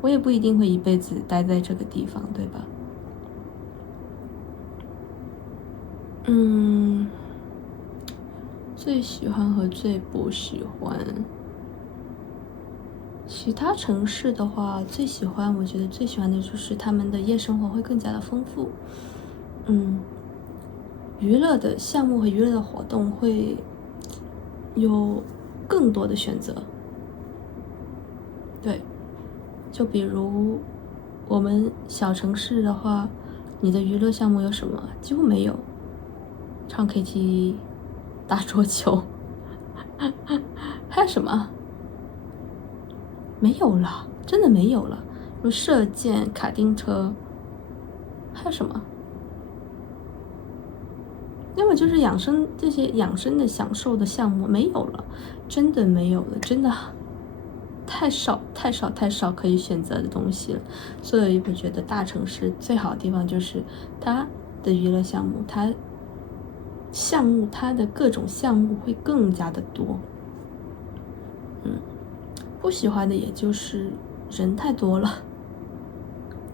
我也不一定会一辈子待在这个地方，对吧？最喜欢和最不喜欢，其他城市的话，我觉得最喜欢的就是他们的夜生活会更加的丰富，娱乐的项目和娱乐的活动会有更多的选择。对，就比如我们小城市的话，你的娱乐项目有什么？几乎没有，唱 KTV、打桌球，还有什么？没有了，真的没有了。什么射箭、卡丁车，还有什么？要么就是这些养生的享受的项目没有了，真的没有了，真的。太少可以选择的东西了。所以我觉得大城市最好的地方就是它的娱乐项目，它的各种项目会更加的多。不喜欢的也就是人太多了，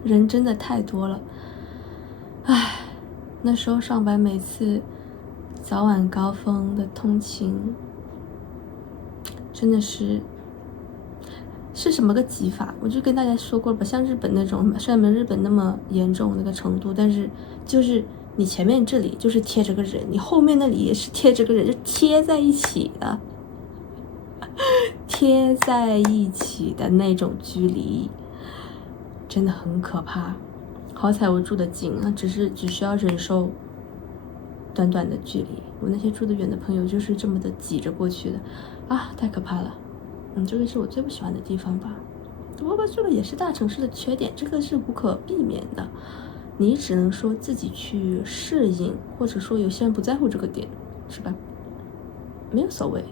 人真的太多了。唉，那时候上班每次早晚高峰的通勤，真的是什么个挤法？我就跟大家说过了吧，像日本那种，虽然没日本那么严重那个程度，但是就是你前面这里就是贴着个人，你后面那里也是贴着个人，就贴在一起的。贴在一起的那种距离真的很可怕。好彩我住得近啊，只需要忍受短短的距离。我那些住得远的朋友就是这么的挤着过去的啊，太可怕了。这个是我最不喜欢的地方吧。不过这个也是大城市的缺点，这个是无可避免的，你只能说自己去适应，或者说有些人不在乎这个点，是吧？没有所谓。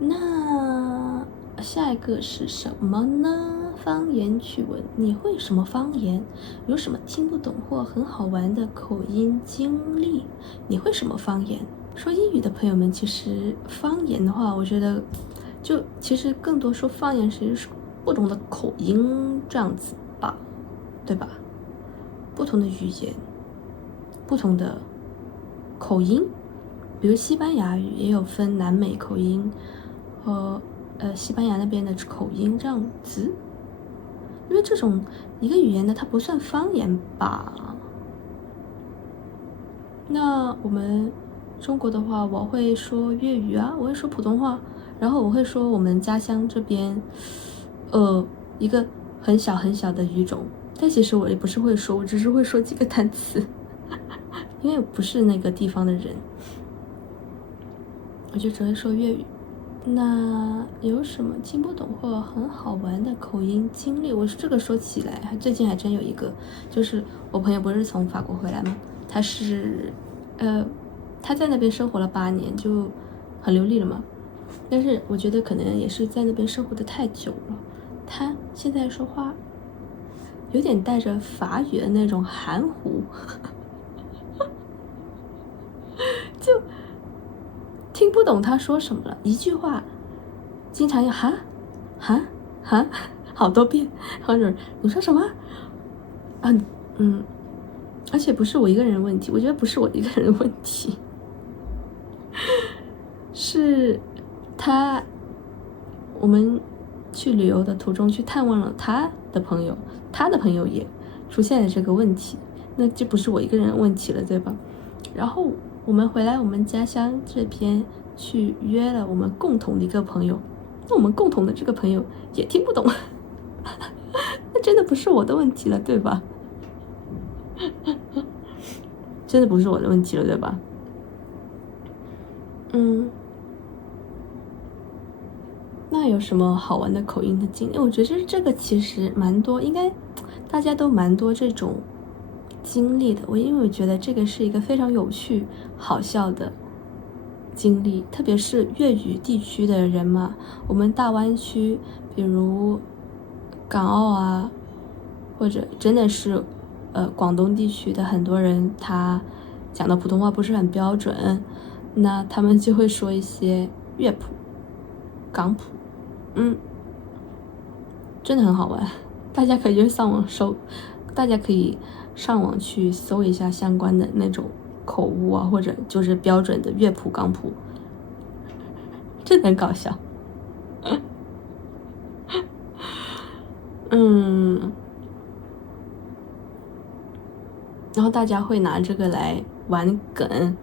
那下一个是什么呢？方言趣闻，你会什么方言？有什么听不懂或很好玩的口音经历？你会什么方言？说英语的朋友们，其实方言的话，我觉得其实更多说方言其实是不同的口音这样子吧，对吧？不同的语言，不同的口音。比如西班牙语也有分南美口音和西班牙那边的口音这样子，因为这种一个语言呢，它不算方言吧。那我们中国的话，我会说粤语啊，我会说普通话，然后我会说我们家乡这边一个很小的语种，但其实我也不是会说，我只是会说几个单词，因为我不是那个地方的人。我就只会说粤语。那有什么听不懂或很好玩的口音经历？我这个说起来，最近还真有一个，就是我朋友不是从法国回来吗？他在那边生活了8年，就很流利了嘛。但是我觉得可能也是在那边生活的太久了，他现在说话有点带着法语的那种含糊，就听不懂他说什么了，一句话经常要哈好多遍，或者你说什么啊？而且不是我一个人的问题，我觉得不是我一个人的问题，是我们去旅游的途中去探望了他的朋友，他的朋友也出现了这个问题，那就不是我一个人的问题了，对吧？然后我们回来我们家乡这边去约了我们共同的一个朋友，那我们共同的这个朋友也听不懂，那真的不是我的问题了，对吧？真的不是我的问题了，对吧？那有什么好玩的口音的经历？我觉得这个其实蛮多，应该大家都蛮多这种经历的。因为我觉得这个是一个非常有趣、好笑的经历，特别是粤语地区的人嘛。我们大湾区，比如港澳啊，或者真的是广东地区的很多人，他讲的普通话不是很标准，那他们就会说一些粤普、港普。真的很好玩，大家可以上网去搜一下相关的那种口误啊，或者就是标准的粤普、港普，真的很搞笑。然后大家会拿这个来玩梗，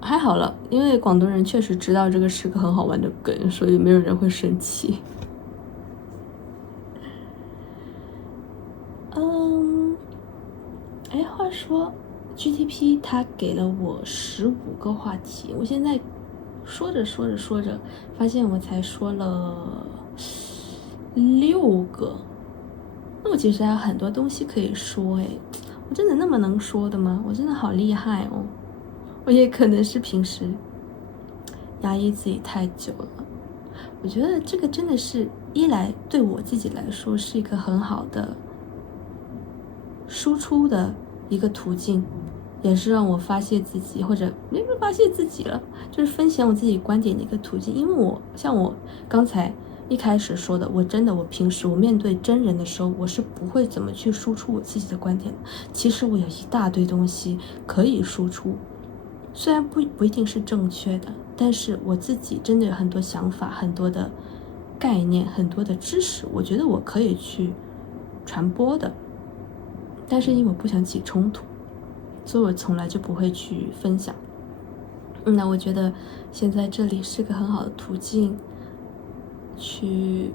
还好了，因为广东人确实知道这个是个很好玩的梗，所以没有人会生气。话说 GTP 它给了我15个话题，我现在说着发现我才说了6个，那我其实还有很多东西可以说。我真的那么能说的吗？我真的好厉害哦。我也可能是平时压抑自己太久了。我觉得这个真的是一来对我自己来说是一个很好的输出的一个途径，也是让我发泄自己，或者没有发泄自己了，就是分享我自己观点的一个途径。因为像我刚才一开始说的，我平时面对真人的时候，我是不会怎么去输出我自己的观点的。其实我有一大堆东西可以输出，虽然不一定是正确的，但是我自己真的有很多想法，很多的概念，很多的知识，我觉得我可以去传播的。但是因为我不想起冲突，所以我从来就不会去分享。那我觉得现在这里是个很好的途径，去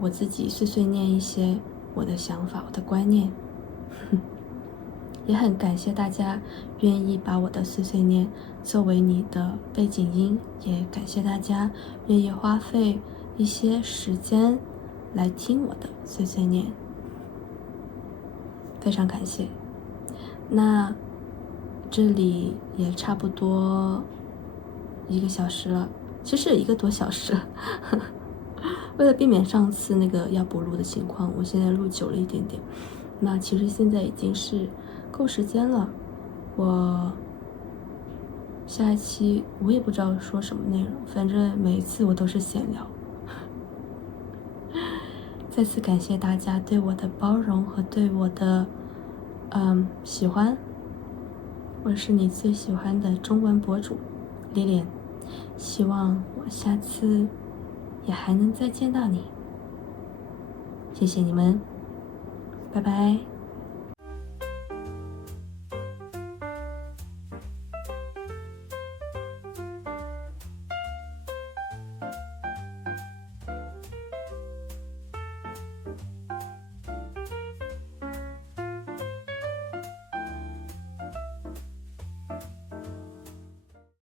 我自己碎碎念一些我的想法，我的观念。也很感谢大家愿意把我的碎碎念作为你的背景音，也感谢大家愿意花费一些时间来听我的碎碎念，非常感谢。那这里也差不多1个小时了，其实1个多小时了。为了避免上次那个要补录的情况，我现在录久了一点点。那其实现在已经是够时间了，我下一期我也不知道说什么内容，反正每一次我都是闲聊。再次感谢大家对我的包容和对我的喜欢。我是你最喜欢的中文博主Lilian，希望我下次也还能再见到你。谢谢你们，拜拜。